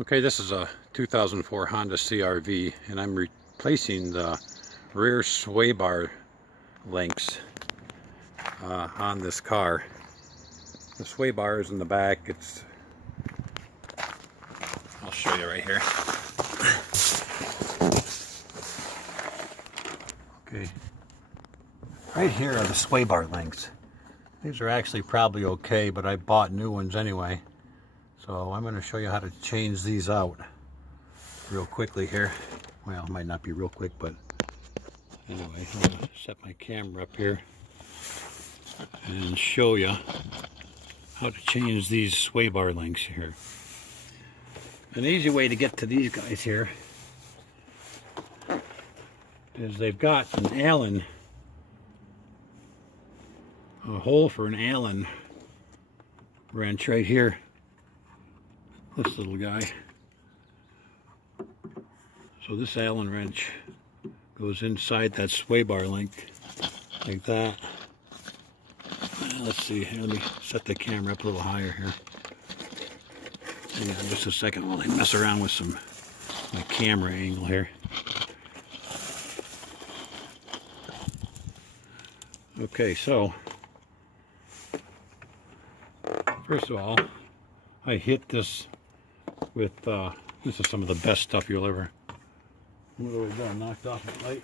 Okay, this is a 2004 Honda CRV, and I'm replacing the rear sway bar links on this car. The sway bar is in the back. I'll show you right here. Okay, right here are the sway bar links. These are actually probably okay, but I bought new ones anyway. So I'm going to show you how to change these out real quickly here. Well, it might not be real quick, but anyway, I'm going to set my camera up here and show you how to change these sway bar links here. An easy way to get to these guys here is they've got an Allen, a hole for an Allen wrench right here. This little guy. So this Allen wrench goes inside that sway bar link like that. Let's see, let me set the camera up a little higher here. Hang on just a second while I mess around with my camera angle here. Okay, so first of all, I hit this with this is some of the best stuff you'll ever. What do we got? Knocked off the light.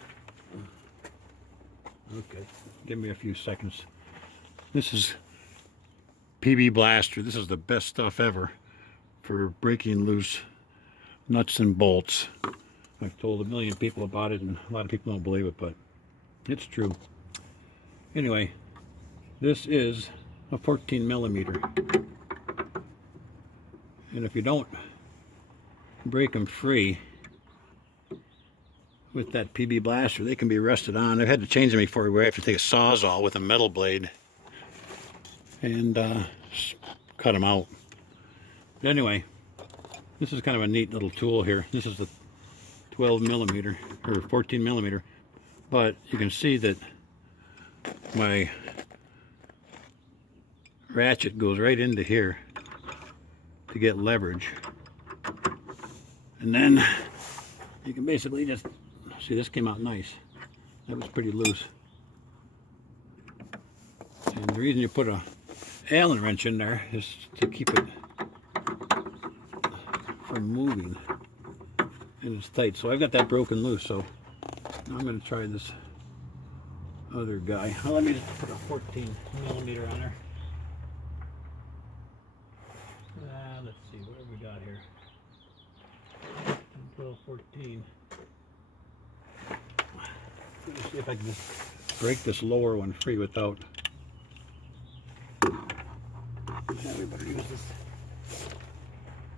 Okay, give me a few seconds. This is PB Blaster. This is the best stuff ever for breaking loose nuts and bolts. I've told a million people about it, and a lot of people don't believe it, but it's true. Anyway, this is a 14 millimeter, and if you don't break them free with that PB Blaster, they can be rusted on. I've had to change them before where I have to take a sawzall with a metal blade and cut them out. But anyway, this is kind of a neat little tool here. This is the 12 millimeter or 14 millimeter, but you can see that my ratchet goes right into here to get leverage, and then you can basically just see this came out nice. That was pretty loose, and the reason you put a Allen wrench in there is to keep it from moving, and it's tight. So I've got that broken loose, so now I'm going to try this other guy. Well, let me just put a 14 millimeter on there. Let's see, what have we got here? 12, 14. Let me see if I can just break this lower one free without. Everybody use this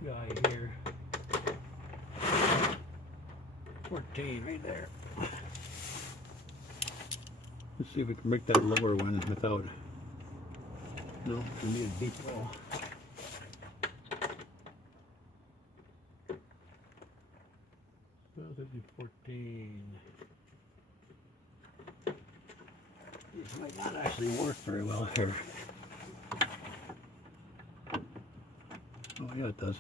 guy here. 14 right there. Let's see if we can break that lower one without. No, we need a deep roll. Well, 14. This might not actually work very well here. Oh yeah, it does.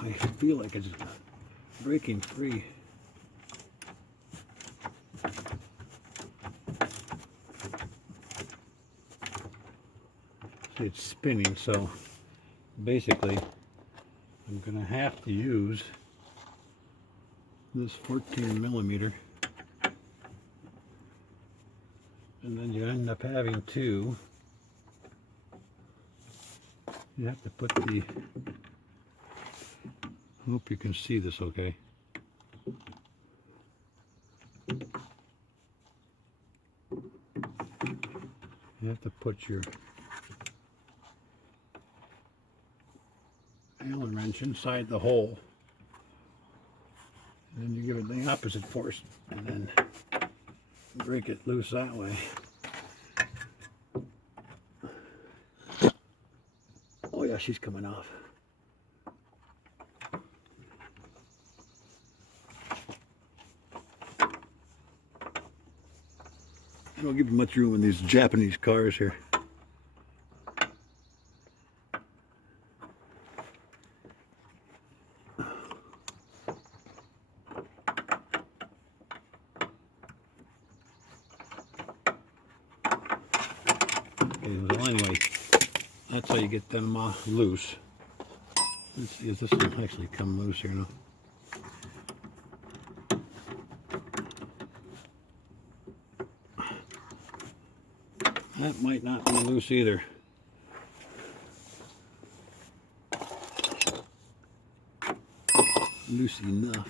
I feel like it's breaking free. See, it's spinning, so basically I'm gonna have to use this 14 millimeter, and then you end up having to, you have to put the, I hope you can see this okay. You have to put your Allen wrench inside the hole, and then you give it the opposite force and then break it loose that way. Oh yeah, she's coming off. I don't give you much room in these Japanese cars here. Okay, well anyway, that's how you get them loose. Let's see if this will actually come loose here now. That might not be loose either. Loose enough.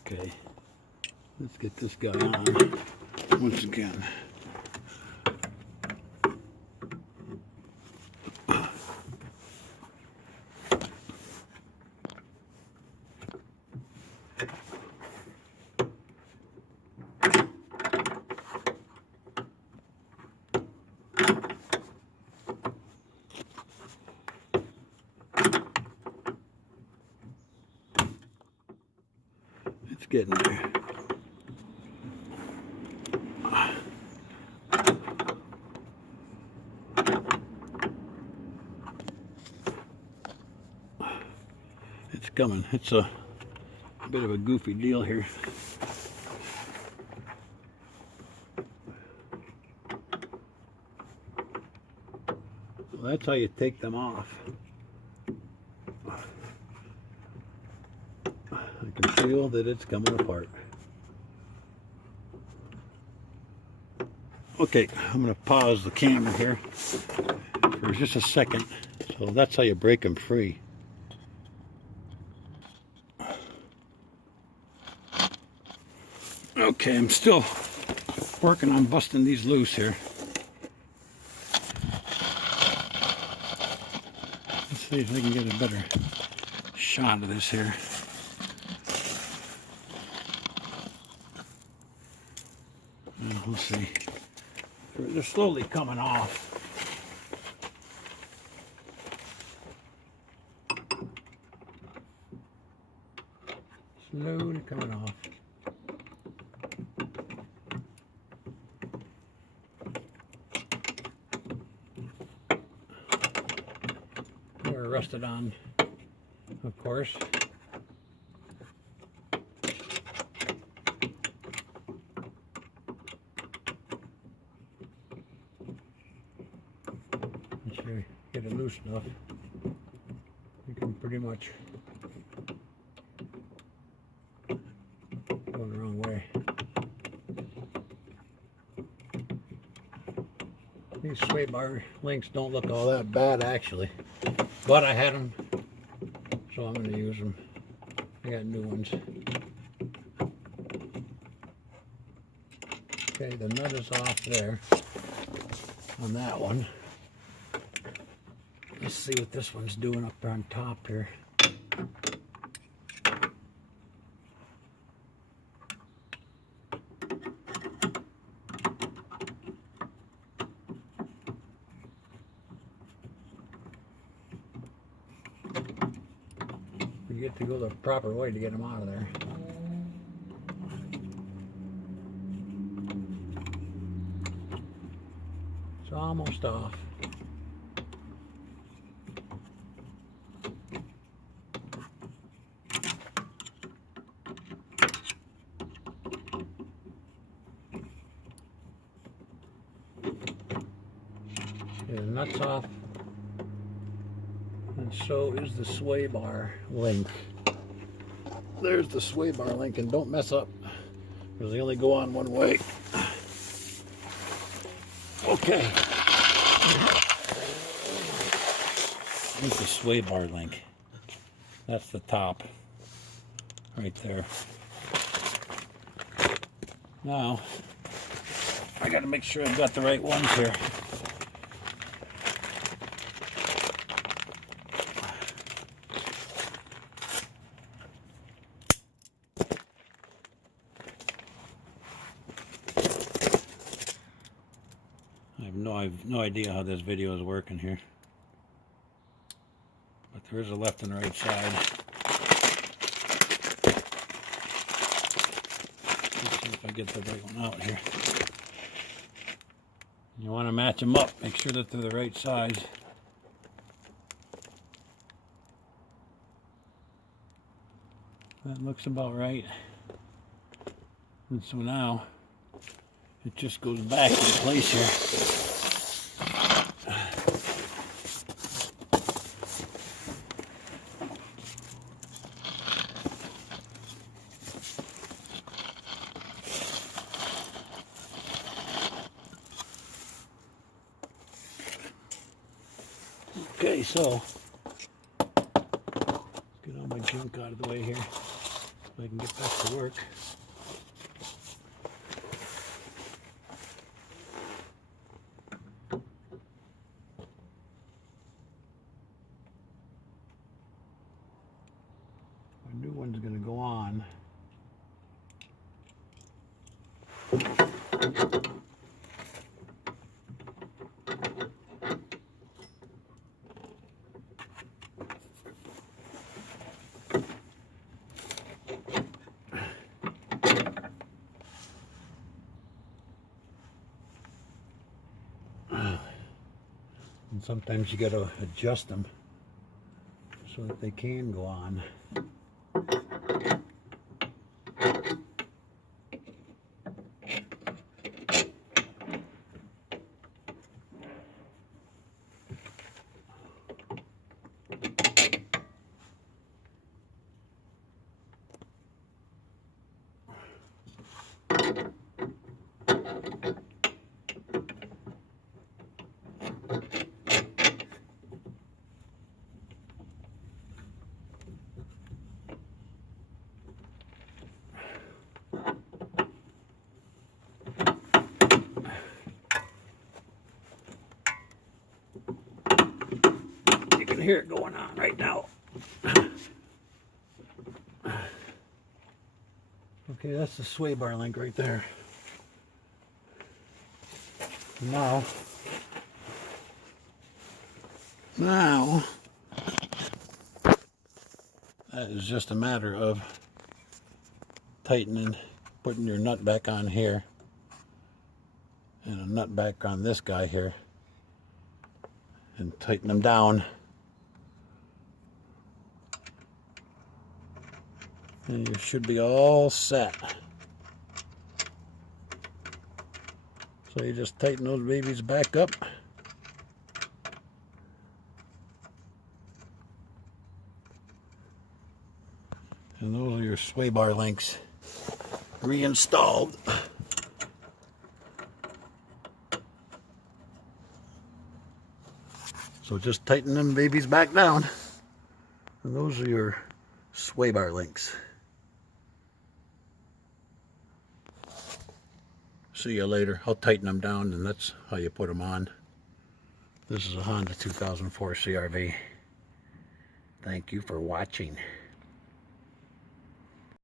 Okay, let's get this guy on once again. It's getting there. It's coming. It's a bit of a goofy deal here. Well, that's how you take them off. I can feel that it's coming apart. Okay, I'm going to pause the camera here for just a second. So that's how you break them free. Okay, I'm still working on busting these loose here. Let's see if I can get a better shot of this here. We'll see. They're slowly coming off. Slowly coming off. We're rusted on, of course. Once you get it loose enough, you can pretty much go the wrong way. These sway bar links don't look all that bad actually, but I had them, so I'm going to use them. I got new ones. Okay, the nut is off there on that one. Let's see what this one's doing up on top here. You get to go the proper way to get them out of there. It's almost off. Okay, the nut's off. And so is the sway bar link. There's the sway bar link, and don't mess up because they only go on one way. Okay. Here's the sway bar link. That's the top right there. Now I got to make sure I've got the right ones here. I have no idea how this video is working here, but there is a left and right side. Let's see if I get the right one out here. You want to match them up, make sure that they're the right size. That looks about right. And so now it just goes back in place here. Okay, so let's get all my junk out of the way here so I can get back to work. My new one's going to go on. And sometimes you got to adjust them so that they can go on. You can hear it going on right now. Okay, that's the sway bar link right there. Now that is just a matter of tightening, putting your nut back on here and a nut back on this guy here and tighten them down, and you should be all set. So you just tighten those babies back up. And those are your sway bar links reinstalled. So just tighten them babies back down. And those are your sway bar links. See you later. I'll tighten them down, and that's how you put them on. This is a Honda 2004 CRV. Thank you for watching.